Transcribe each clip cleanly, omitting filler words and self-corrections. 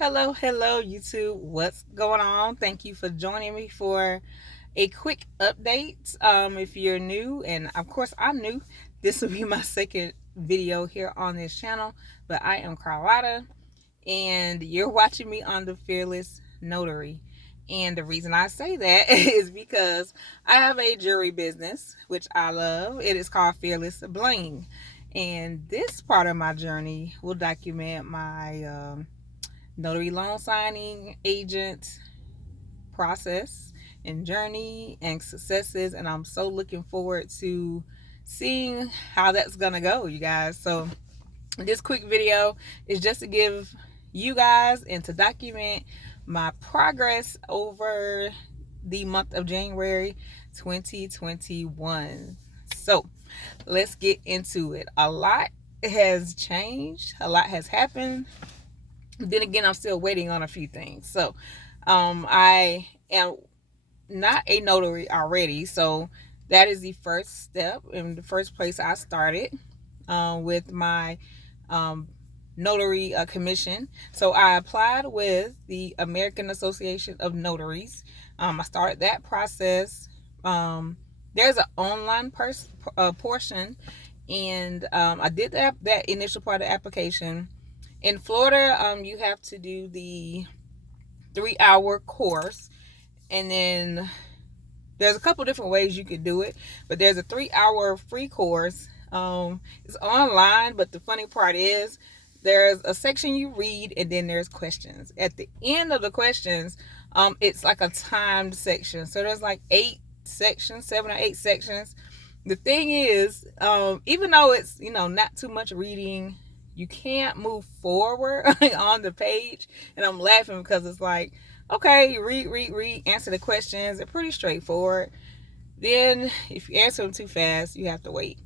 Hello, YouTube. What's going on? Thank you for joining me for a quick update. If you're new, and of course I'm new, this will be my second video here on this channel. But I am Carlotta, and you're watching me on the Fearless Notary. And the reason I say that is because I have a jewelry business, which I love. It is called Fearless Bling, and this part of my journey will document my notary loan signing agent process and journey and successes, and I'm so looking forward to seeing how that's gonna go, you guys. So this quick video is just to give you guys and to document my progress over the month of January 2021. So let's get into it. A lot has changed, a lot has happened. Then again, I'm still waiting on a few things. So I am not a notary already. So that is the first step. In the first place, I started with my notary commission. So I applied with the American Association of Notaries. I started that process. There's an online portion, and I did that initial part of the application. In Florida, you have to do the 3-hour course, and then there's a couple different ways you could do it, but there's a 3-hour free course. It's online, but the funny part is there's a section you read, and then there's questions. At the end of the questions, it's like a timed section. So there's like 8 sections, 7 or 8 sections. The thing is, even though it's, not too much reading, you can't move forward on the page. And I'm laughing because it's like, okay, you read, answer the questions. They're pretty straightforward. Then if you answer them too fast, you have to wait.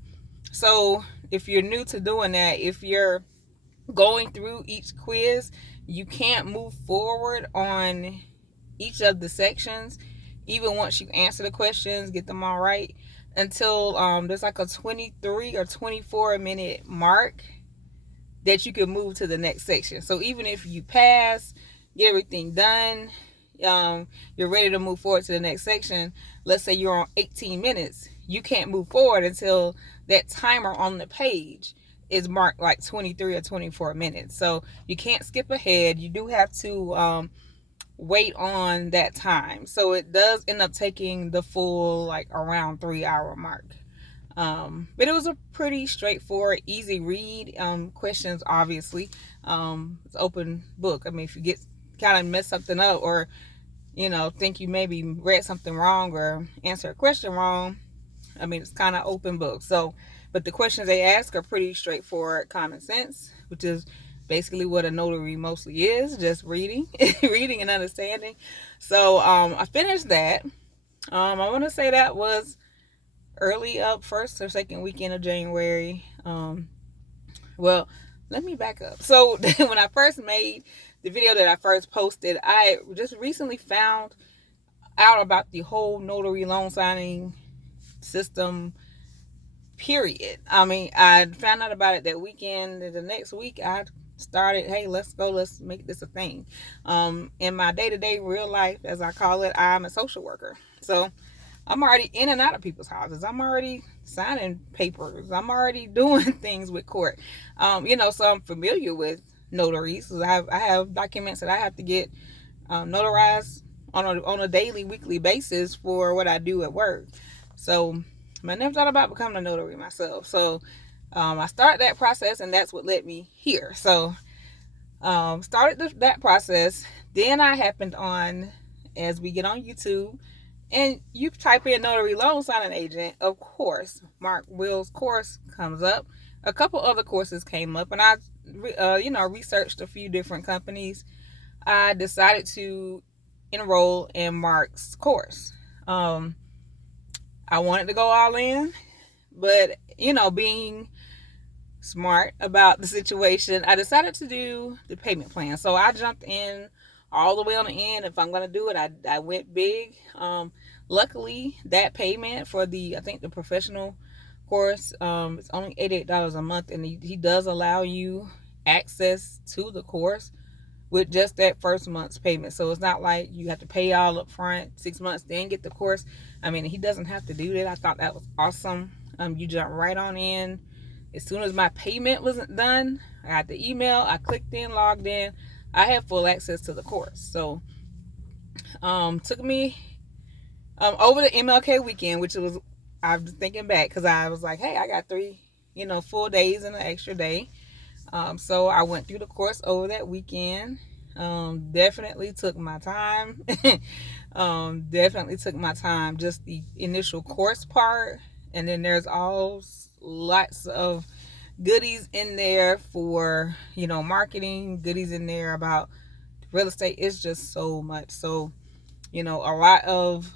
So if you're new to doing that, if you're going through each quiz, you can't move forward on each of the sections, even once you answer the questions, get them all right, until there's like a 23 or 24 minute mark that you can move to the next section. So even if you pass, get everything done, you're ready to move forward to the next section. Let's say you're on 18 minutes. You can't move forward until that timer on the page is marked like 23 or 24 minutes. So you can't skip ahead. You do have to wait on that time. So it does end up taking the full like around 3-hour mark. But it was a pretty straightforward, easy read. Questions, obviously, it's open book. I mean, if you get kind of mess something up, or think you maybe read something wrong or answer a question wrong, I mean, it's kind of open book. So, but the questions they ask are pretty straightforward, common sense, which is basically what a notary mostly is, just reading, reading and understanding. So, I finished that. I want to say that was early up first or second weekend of January. Well, let me back up. So when I first made the video that I first posted, I just recently found out about the whole notary loan signing system, period. I mean, I found out about it that weekend. The next week I started, hey, let's make this a thing. In my day-to-day real life, as I call it, I'm a social worker. So I'm already in and out of people's houses. I'm already signing papers. I'm already doing things with court. So I'm familiar with notaries. I have documents that I have to get notarized on a daily, weekly basis for what I do at work. So I never thought about becoming a notary myself. So I started that process, and that's what led me here. So started that process. Then I happened on, as we get on YouTube, and you type in notary loan signing agent, of course, Mark Will's course comes up. A couple other courses came up, and I, researched a few different companies. I decided to enroll in Mark's course. I wanted to go all in, but being smart about the situation, I decided to do the payment plan. So I jumped in all the way on the end. If I'm going to do it, I went big. Luckily, that payment for I think the professional course, it's only $88 a month, and he does allow you access to the course with just that first month's payment. So it's not like you have to pay all up front 6 months then get the course. I mean, he doesn't have to do that. I thought that was awesome. You jump right on in. As soon as my payment wasn't done, I got the email, I clicked in, logged in, I had full access to the course. So took me over the MLK weekend, which was, I was thinking back because I was like, hey, I got 3 full days and an extra day. So I went through the course over that weekend. Definitely took my time. Definitely took my time. Just the initial course part, and then there's all lots of goodies in there for marketing. Goodies in there about real estate. It's just so much. So a lot of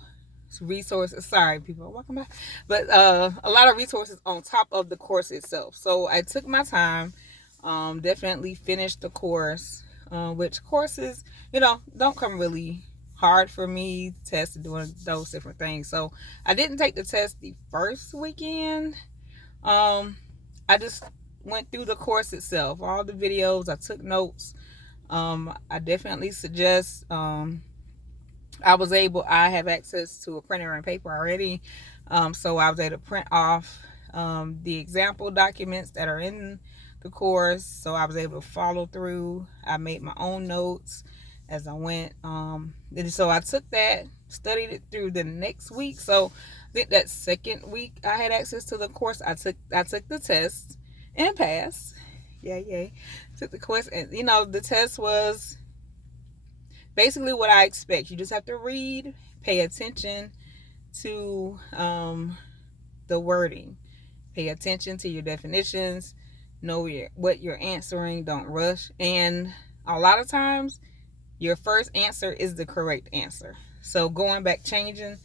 resources. Sorry, people, welcome back. But a lot of resources on top of the course itself. So I took my time. Definitely finished the course, which courses, don't come really hard for me. Tests and doing those different things. So I didn't take the test the first weekend. I just went through the course itself, all the videos. I took notes. I definitely suggest. I have access to a printer and paper already, so I was able to print off the example documents that are in the course, so I was able to follow through. I made my own notes as I went, and so I took that, studied it through the next week. So I think that second week I had access to the course. I took the test and passed. Yay. Took the course, and the test was basically what I expect. You just have to read, pay attention to the wording, pay attention to your definitions, know what you're answering, don't rush. And a lot of times, your first answer is the correct answer. So going back, changing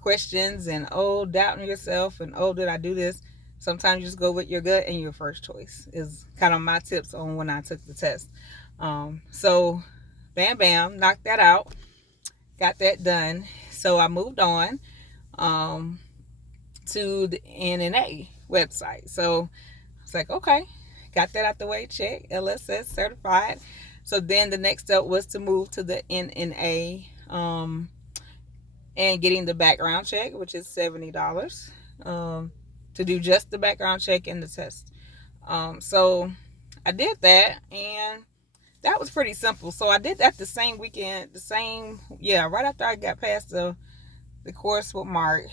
questions and doubting yourself and did I do this? Sometimes you just go with your gut and your first choice is kind of my tips on when I took the test. So bam, knocked that out, got that done. So I moved on to the NNA website. So I was like, okay, got that out the way, check, LSS certified. So then the next step was to move to the NNA and getting the background check, which is $70 to do just the background check and the test. So I did that, and that was pretty simple. So I did that the same weekend, right after I got past the course with Mark,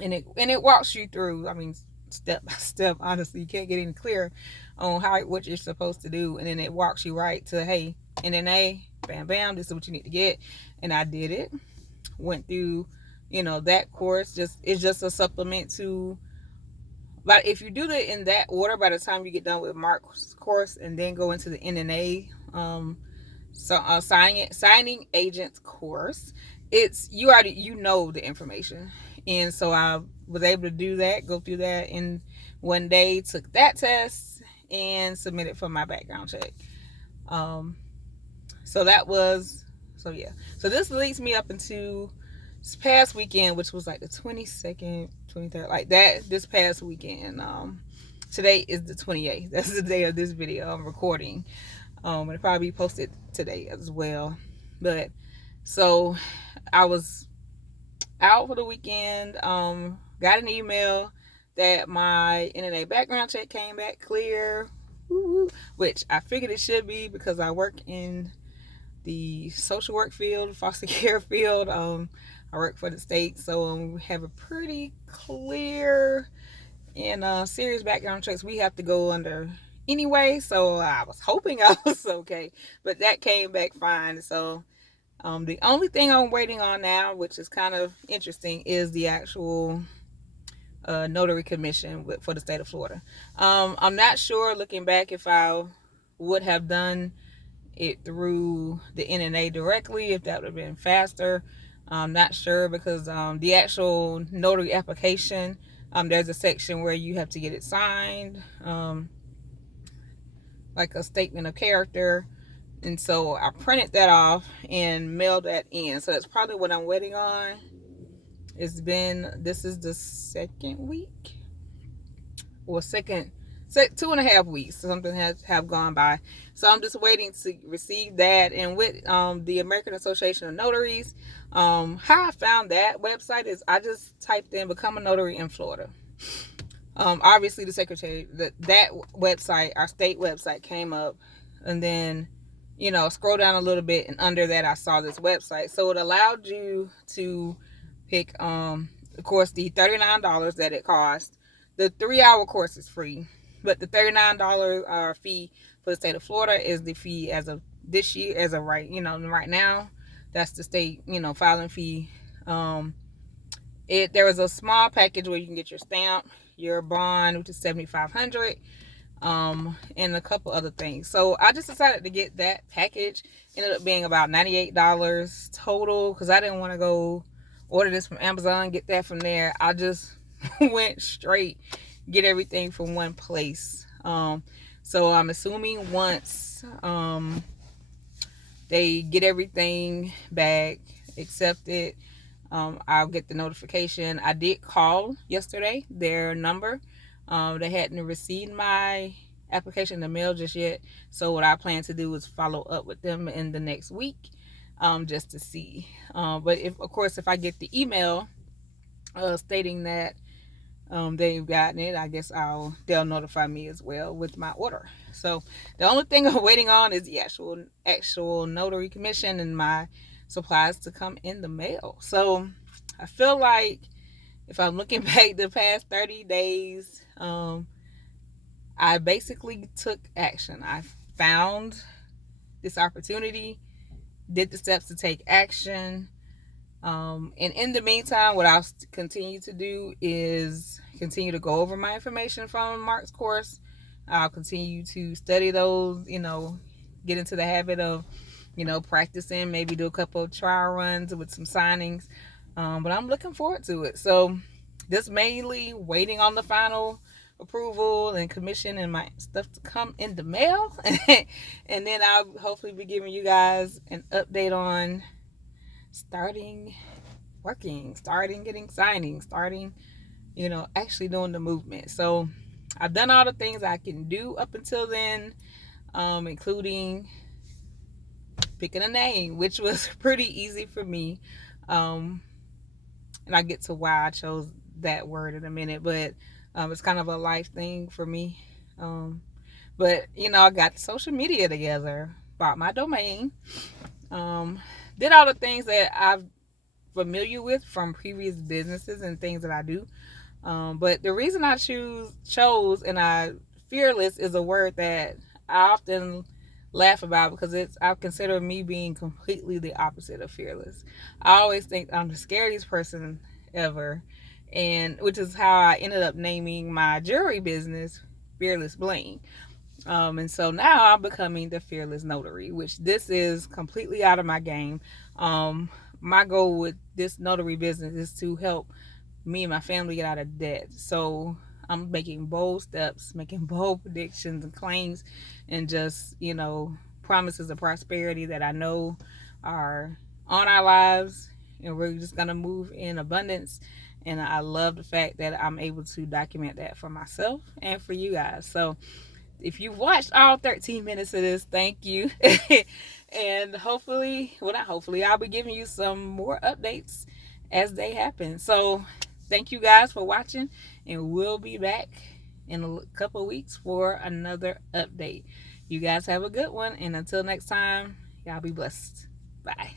and it walks you through. I mean, step by step. Honestly, you can't get any clearer on what you're supposed to do, and then it walks you right to, hey, NNA, bam, this is what you need to get, and I did it. Went through, that course. It's just a supplement to. But if you do it in that order, by the time you get done with Mark's course and then go into the NNA, signing agent course, it's you already know the information, and so I was able to do that, go through that in one day. Took that test and submitted for my background check. So this leads me up into this past weekend, which was like the 22nd, 23rd, like that. This past weekend, today is the 28th. That's the day of this video I'm recording. It'll probably be posted today as well. But so I was out for the weekend. Got an email that my NNA background check came back clear, which I figured it should be because I work in the social work field, foster care field. I work for the state, so we have a pretty clear and serious background checks we have to go under anyway. So I was hoping I was okay, but that came back fine. So the only thing I'm waiting on now, which is kind of interesting, is the actual notary commission for the state of Florida. I'm not sure, looking back, if I would have done it through the NNA directly, if that would have been faster. I'm not sure because the actual notary application, there's a section where you have to get it signed, like a statement of character. And so I printed that off and mailed that in. So that's probably what I'm waiting on. This is the second week or second say 2.5 weeks, something has have gone by. So I'm just waiting to receive that. And with the American Association of Notaries, how I found that website is I just typed in become a notary in Florida. Obviously the secretary, that website, our state website, came up, and then scroll down a little bit, and under that I saw this website. So it allowed you to pick of course the $39 that it cost. The 3-hour course is free, but the $39 fee for the state of Florida is the fee as of this year, as of right now. That's the state filing fee. There was a small package where you can get your stamp, your bond, which is $7,500, and a couple other things. So I just decided to get that package. Ended up being about $98 total, because I didn't want to go order this from Amazon, get that from there. I just went straight, get everything from one place. So I'm assuming once they get everything back, accepted, I'll get the notification. I did call yesterday their number. They hadn't received my application in the mail just yet. So what I plan to do is follow up with them in the next week, just to see. But if I get the email stating that they've gotten it, I guess they'll notify me as well with my order. So the only thing I'm waiting on is the actual notary commission and my supplies to come in the mail. So I feel like, if I'm looking back the past 30 days, I basically took action. I found this opportunity, did the steps to take action. And in the meantime, what I'll continue to do is continue to go over my information from Mark's course. I'll continue to study those, get into the habit of, practicing, maybe do a couple of trial runs with some signings. But I'm looking forward to it. So just mainly waiting on the final approval and commission and my stuff to come in the mail. And then I'll hopefully be giving you guys an update on starting working, starting getting signings, starting, actually doing the movement. So I've done all the things I can do up until then, including picking a name, which was pretty easy for me. And I'll get to why I chose that word in a minute, but it's kind of a life thing for me. But I got the social media together, bought my domain, did all the things that I'm familiar with from previous businesses and things that I do. But the reason I chose and fearless is a word that I often laugh about, because I consider me being completely the opposite of fearless. I always think I'm the scariest person ever, and which is how I ended up naming my jewelry business Fearless Bling. And so now I'm becoming the Fearless Notary, which this is completely out of my game. My goal with this notary business is to help me and my family get out of debt. So I'm making bold steps, making bold predictions and claims, and just, promises of prosperity that I know are on our lives, and we're just going to move in abundance. And I love the fact that I'm able to document that for myself and for you guys. So if you've watched all 13 minutes of this, thank you. And I'll be giving you some more updates as they happen. So thank you guys for watching, and we'll be back in a couple of weeks for another update. You guys have a good one, and until next time, y'all be blessed. Bye.